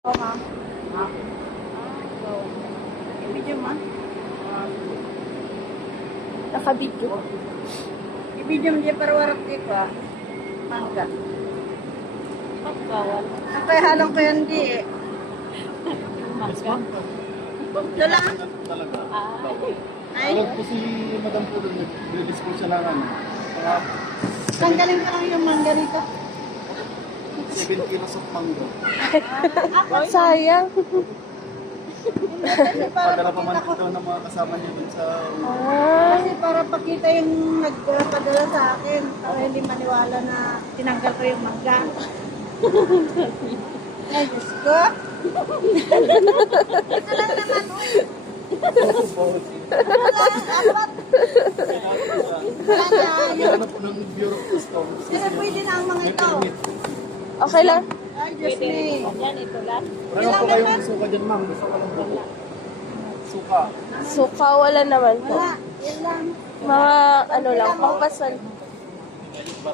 Oo nga. Ibidyo mo? Nakabidyo. Ibidyo mo dyan para warak dito ah. Mangga. Pagkawal. Ang kaya halong ko yan di eh. Mangga. Ito lang. Talaga. Ay, Alam ko si Madam po doon, nag-release po siya lang ano. tanggalin ka lang yung mangga rito. 7 kilos of mango. Sayang. Kasi para Pagdala pa man pakita ko. daw ng mga kasama niya dun sa... Kasi para pakita yung nagpadala sa akin. Para hindi maniwala na tinanggal ko yung mangga. Ay, Diyos ko. Ito lang naman. Apat. Wala na. Kailangan po ng Bureau of Customs. Hindi pwede na ang mga ito. Okay lang. Ay, Diyos me. Yan, ito lang. Wala po kayong suka dyan, ma'am. Gusto ko lang po. Suka. Suka, wala naman po. Wala. Yan lang. Mga ano lang, pangpasal.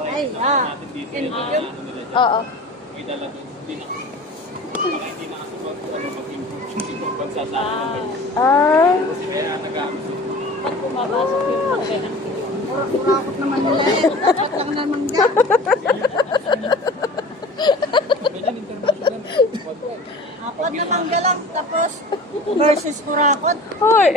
Ay, ah. Hindi yun. Oo. May dala doon. Hindi na. Baka hindi nakasabot kung ano mag-improve yung ibang bansa sa atin. Kasi may nag-aamis. Pag pumapasok yung mga ng Kurakot naman nila eh. Dapat lang na mangga. Ganyan international. Apat na mangga lang. Tapos versus kurakot. Hoy!